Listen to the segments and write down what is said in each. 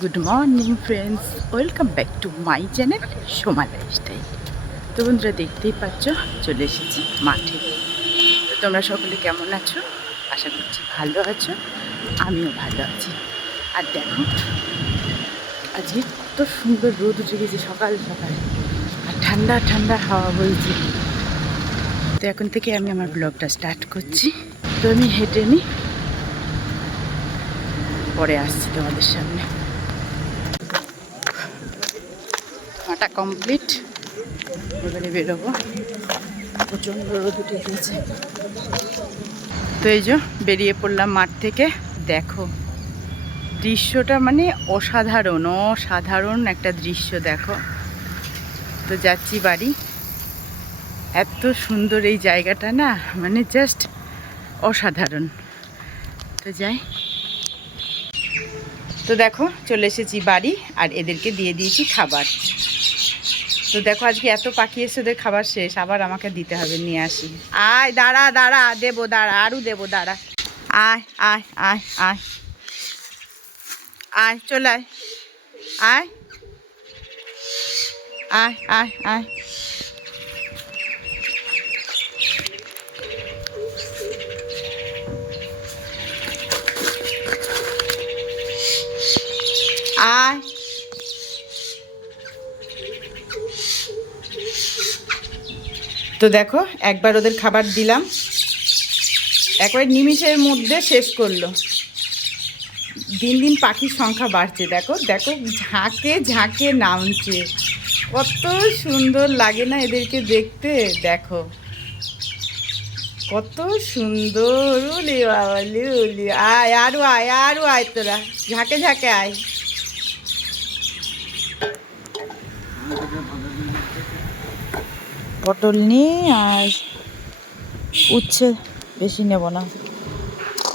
Good morning friends, welcome back to my channel Soma lifestyle. তো বন্ধুরা, দেখতেই পাচ্ছ চলে এসেছি মাঠে। তো তোমরা সকলে কেমন আছো? আশা করছি ভালো আছো, আমিও ভালো আছি। আর দেখো, আজকে কত সুন্দর রোদ উঠে গেছে সকাল সকাল, আর ঠান্ডা ঠান্ডা হাওয়া বইছে। তো এখন থেকে আমি আমার ব্লগটা স্টার্ট করছি। তো আমি হেঁটে নিই, পরে আসছি তোমাদের সামনে। হাঁটা কমপ্লিট, এবারে বেরোবো। প্রচণ্ড রোদ উঠে গিয়েছে। তো এই যে বেরিয়ে পড়লাম মাঠ থেকে। দেখো দৃশ্যটা মানে অসাধারণ অসাধারণ একটা দৃশ্য। দেখো, তো যাচ্ছি বাড়ি। এত সুন্দর এই জায়গাটা না, মানে জাস্ট অসাধারণ। তো যাই। তো দেখো চলে এসেছি বাড়ি, আর এদেরকে দিয়ে দিয়েছি খাবার। তো দেখো আজকে এত পাখি এসে ওদের খাবার শেষ, আবার আমাকে দিতে হবে, নিয়ে আসি। আয় দাঁড়া দাঁড়া, দেবো দাঁড়া, আরও দেবো দাঁড়া। আয় আয় আয় আয় আয়, চলে আয়, আয় আয় আয় আয়। আয়। তো দেখো একবার ওদের খাবার দিলাম, একবার নিমিষের মধ্যে শেষ করলো। দিন দিন পাখির সংখ্যা বাড়ছে। দেখো দেখো, ঝাঁকে ঝাঁকে নামছে। কত সুন্দর লাগে না এদেরকে দেখতে? দেখো কত সুন্দর। উলি বাবালি উলি, আয় আরো আয় আরো আয়, তোরা ঝাঁকে ঝাঁকে আয়। পটল নিয়ে আর উচ্ছে বেশি নেব না,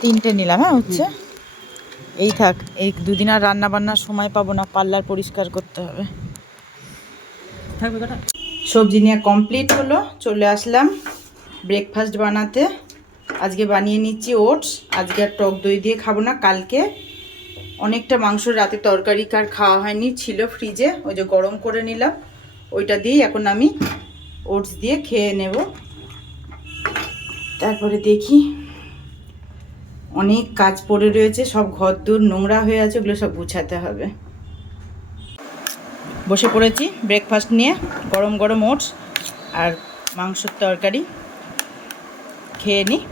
3টে নিলাম। হ্যাঁ, উচ্ছে এই থাক, এই দুদিন আর রান্না বান্নার সময় পাবো না, পার্লার পরিষ্কার করতে হবে। সবজি নিয়ে কমপ্লিট হলো, চলে আসলাম ব্রেকফাস্ট বানাতে। আজকে বানিয়ে নিচ্ছি ওটস। আজকে আর টক দই দিয়ে খাবো না, কালকে অনেকটা মাংস রাতে তরকারি কার খাওয়া হয়নি, ছিল ফ্রিজে, ওই যে গরম করে নিলাম, ওইটা দিয়েই এখন আমি ওটস দিয়ে খেয়ে নেব। তারপরে দেখি, অনেক কাজ পড়ে রয়েছে, সব ঘর দূর নোংরা হয়ে আছে, ওগুলো সব গুছাতে হবে। বসে পড়েছি ব্রেকফাস্ট নিয়ে, গরম গরম ওটস আর মাংসের তরকারি খেয়ে নিই।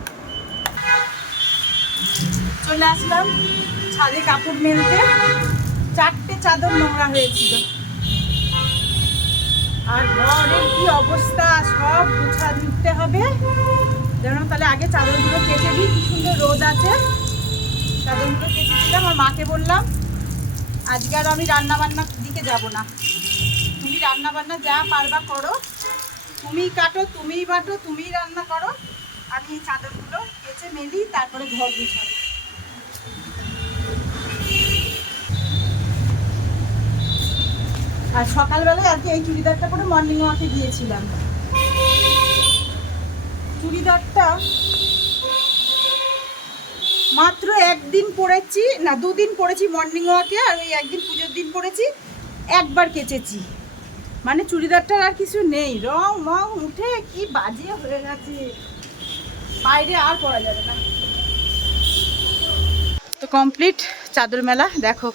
চলে আসলাম ছাদে কাপড় মেলতে। 4টে চাদর নোংরা হয়েছিল, আর ঘরের কি অবস্থা, সব গুছা দিতে হবে যেন। তাহলে আগে চাদরগুলো কেচে দিই, কি সুন্দর রোদ আছে। চাদরগুলো কেচে দিলাম, আর মাকে বললাম আজকে আর আমি রান্না বান্নার দিকে যাব না, তুমি রান্না বান্না যা পারবা করো, তুমিই কাটো, তুমিই বাটো, তুমিই রান্না করো। আমি এই চাদরগুলো কেচে মেলি, তারপরে ঘর গুছাবো। আর সকালবেলায় আজকে এই চুড়িদারটা পরে মর্নিং ওয়াকে গিয়েছিলাম। চুড়িদারটা মাত্র একদিন পরেছি, না 2 দিন পরেছি মর্নিং ওয়াকে, আর ওই একদিন পুজোর দিন পরেছি, একবার কেচেছি। মানে চুড়িদারটার আর কিছু নেই, রং মং উঠে কি বাজে হয়ে গেছে, বাইরে আর পরা যাবে না। তো কমপ্লিট চাদর মেলা। দেখো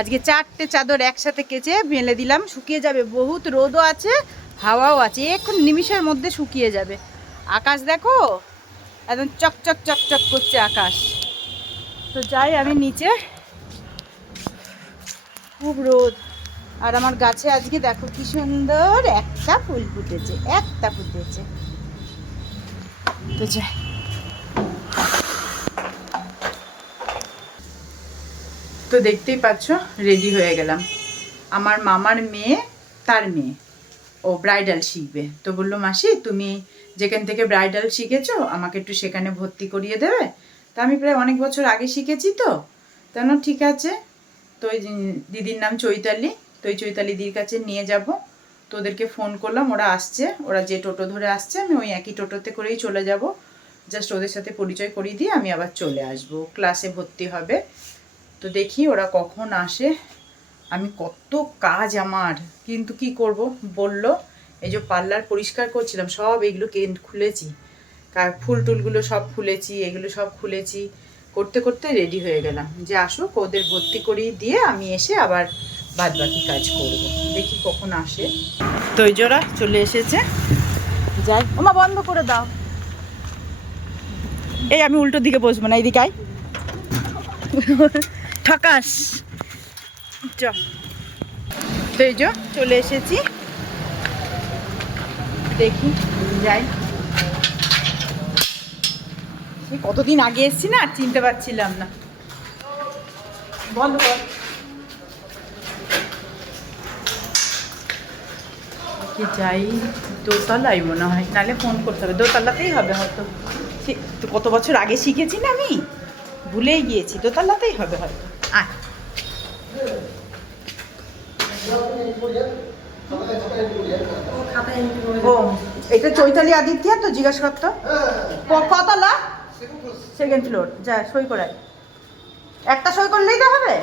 আজকে 4টে চাদর একসাথে কেচে মেলে দিলাম, শুকিয়ে যাবে, বহুত রোদও আছে, হাওয়াও আছে, এখন নিমিষের মধ্যে শুকিয়ে যাবে। আকাশ দেখো একদম চকচক চকচক করছে আকাশ। তো যাই আমি নিচে, খুব রোদ। আর আমার গাছে আজকে দেখো কি সুন্দর একটা ফুল ফুটেছে, একটা ফুটেছে। তো যাই। তো দেখতেই পাচ্ছ রেডি হয়ে গেলাম। আমার মামার মেয়ে, তার মেয়ে, ও ব্রাইডাল শিখবে। তো বললো মাসি তুমি যেখান থেকে ব্রাইডাল শিখেছো আমাকে একটু সেখানে ভর্তি করিয়ে দেবে। তা আমি প্রায় অনেক বছর আগে শিখেছি, তো কেন ঠিক আছে। তো ওই দিদির নাম চৈতালি, তো ওই চৈতালি দিদির কাছে নিয়ে যাব। তো ওদেরকে ফোন করলাম, ওরা আসছে, ওরা যে টোটো ধরে আসছে আমি ওই একই টোটোতে করেই চলে যাব। জাস্ট ওদের সাথে পরিচয় করিয়ে দিয়ে আমি আবার চলে আসবো, ক্লাসে ভর্তি হবে। তো দেখি ওরা কখন আসে। আমি কত কাজ আমার, কিন্তু কি করব, বলল এই যে পার্লার পরিষ্কার করছিলাম সব এগুলো খুলেছি, ফুল টুলগুলো সব খুলেছি, এগুলো সব খুলেছি, করতে করতে রেডি হয়ে গেলাম যে আসুক, ওদের ভর্তি করিয়ে দিয়ে আমি এসে আবার বাদ বাকি কাজ করব। দেখি কখন আসে। তো এই জোড়া চলে এসেছে, যাই। ওমা বন্ধ করে দাও। এই আমি উল্টো দিকে বসবো না, এইদিকে আয়। ঠকাস চ। তো এই যে চলে এসেছি, দেখি যাই। কতদিন আগে এসছি না, আর চিনতে পারছিলাম না। বন্ধ কর। কি যাই, দোতলাই মনে হয়, নাহলে ফোন করতে হবে। দোতলাতেই হবে হয়তো, তো কত বছর আগে শিখেছি না, আমি ভুলেই গিয়েছি। দোতলাতেই হবে হয়তো। আয়। ও এটা চৈতালি আদিত্য, তো জিজ্ঞাসা করতো কতলা। সেকেন্ড ফ্লোর, যা সই করায়। একটা সই করলেই তো হবে,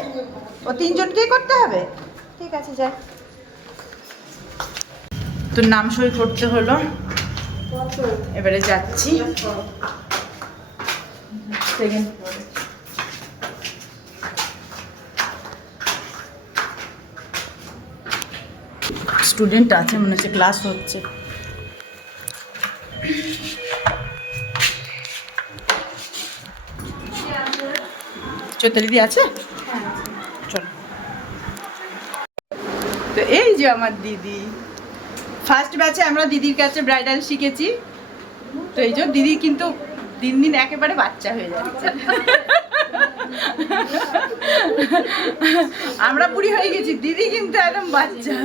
ও তিনজনকেই করতে হবে। ঠিক আছে, যাই। তো নাম সই করতে হলো, এবারে যাচ্ছি সেকেন্ড ফ্লোরে। স্টুডেন্ট আছে মনে হচ্ছে, ক্লাস হচ্ছে। চৈতালি আছে, চলো। তো এই যে আমার দিদি, ফার্স্ট ব্যাচে আমরা দিদির কাছে ব্রাইডাল শিখেছি। তো এই যে দিদি কিন্তু দিন দিন একেবারে বাচ্চা হয়ে যাচ্ছে। আমরা বুড়ি হয়ে গেছি, দিদি কিন্তু একদম বাচ্চা।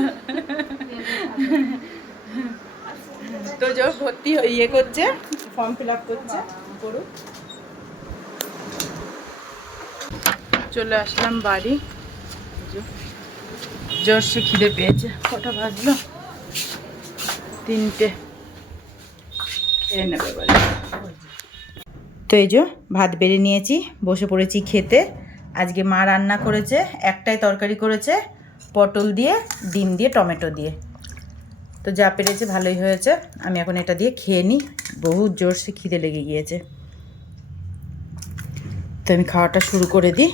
তো যে ভর্তি ইয়ে করছে, ফর্ম ফিল আপ করছে, করুক। চলে আসলাম বাড়ি, জোরসে খিদে পেয়েছে। কটা বাজলো? 3টে। খেয়ে নেবে বলে। তো এই যে ভাত বেড়ে নিয়েছি, বসে পড়েছি খেতে। আজকে মা রান্না করেছে, একটাই তরকারি করেছে, পটল দিয়ে, ডিম দিয়ে, টমেটো দিয়ে। তো যা পেরেছে ভালোই হয়েছে। আমি এখন এটা দিয়ে খেয়ে নিই, বহুত জোরসে খিদে লেগে গিয়েছে। তো আমি খাওয়াটা শুরু করে দিই।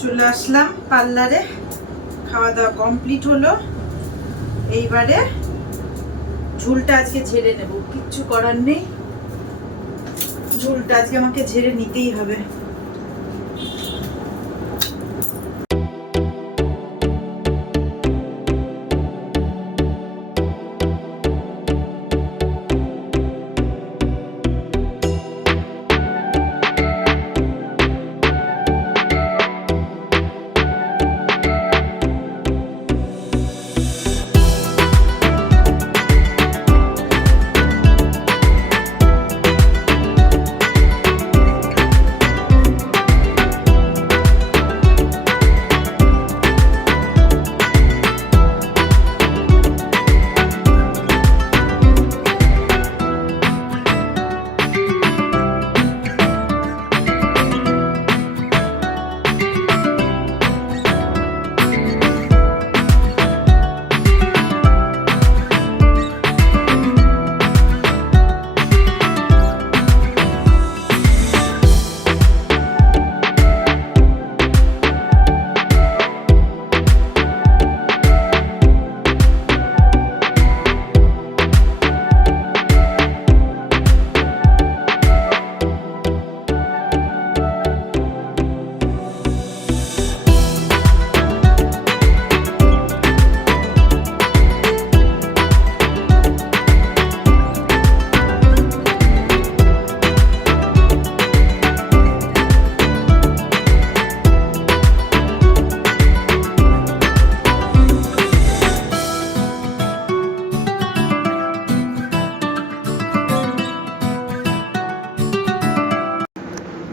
চলে আসলাম পার্লারে, খাওয়া দাওয়া কমপ্লিট হলো। এইবারে ঝুলটা আজকে ঝেড়ে নেব, কিচ্ছু করার নেই। ঝুলটা আজকে আমাকে ঝেড়ে নিতেই হবে।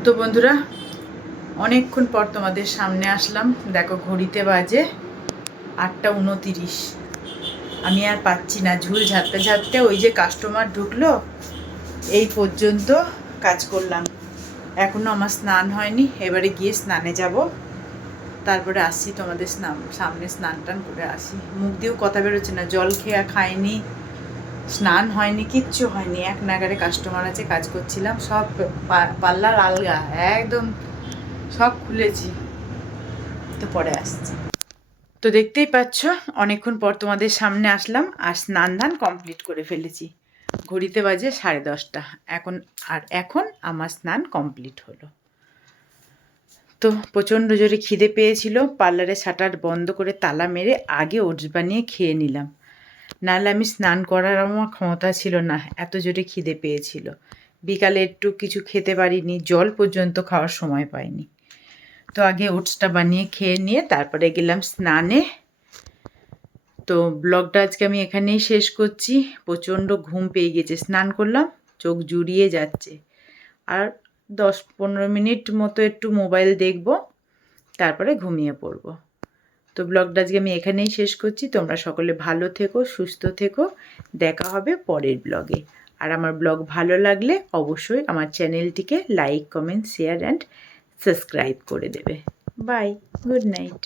তো বন্ধুরা, অনেকক্ষণ পর তোমাদের সামনে আসলাম। দেখো ঘড়িতে বাজে 8টা 29। আমি আর পাচ্ছি না, ঝুল ঝাড়তে ঝাড়তে ওই যে কাস্টমার ঢুকলো, এই পর্যন্ত কাজ করলাম, এখনও আমার স্নান হয়নি। এবারে গিয়ে স্নানে যাব, তারপরে আসছি তোমাদের সামনে স্নান টান করে আসি। মুখ দিয়েও কথা বেরোচ্ছে না, জল খেয়ে খাইনি, স্নান হয়নি, কিচ্ছু হয়নি। এক নাগারে কাস্টমার আছে, কাজ করছিলাম, সব পার্লার আলগা একদম, সব খুলেছি। তো পরে আসছি। তো দেখতেই পাচ্ছ অনেকক্ষণ পর তোমাদের সামনে আসলাম, আর স্নান ধান কমপ্লিট করে ফেলেছি। ঘড়িতে বাজে 10:30 এখন আমার স্নান কমপ্লিট হলো। তো প্রচণ্ড জোরে খিদে পেয়েছিল, পার্লারের শাটার বন্ধ করে তালা মেরে আগে ওটস বানিয়ে খেয়ে নিলাম, নাহলে আমি স্নান করার আমার ক্ষমতা ছিল না, এত জোরে খিদে পেয়েছিল। বিকালে একটু কিছু খেতে পারিনি, জল পর্যন্ত খাওয়ার সময় পাইনি। তো আগে ওটসটা বানিয়ে খেয়ে নিয়ে তারপরে গেলাম স্নানে। তো ব্লগটা আজকে আমি এখানেই শেষ করছি। প্রচণ্ড ঘুম পেয়ে গেছে, স্নান করলাম, চোখ জুড়িয়ে যাচ্ছে। আর 10-15 মিনিট মতো একটু মোবাইল দেখব, তারপরে ঘুমিয়ে পড়ব। তো ব্লগটা আজকে আমি এখানেই শেষ করছি। তোমরা সকলে ভালো থেকো, সুস্থ থেকো, দেখা হবে পরের ব্লগে। আর আমার ব্লগ ভালো লাগলে অবশ্যই আমার চ্যানেলটিকে like, comment, share and subscribe করে দেবে। Bye, good night.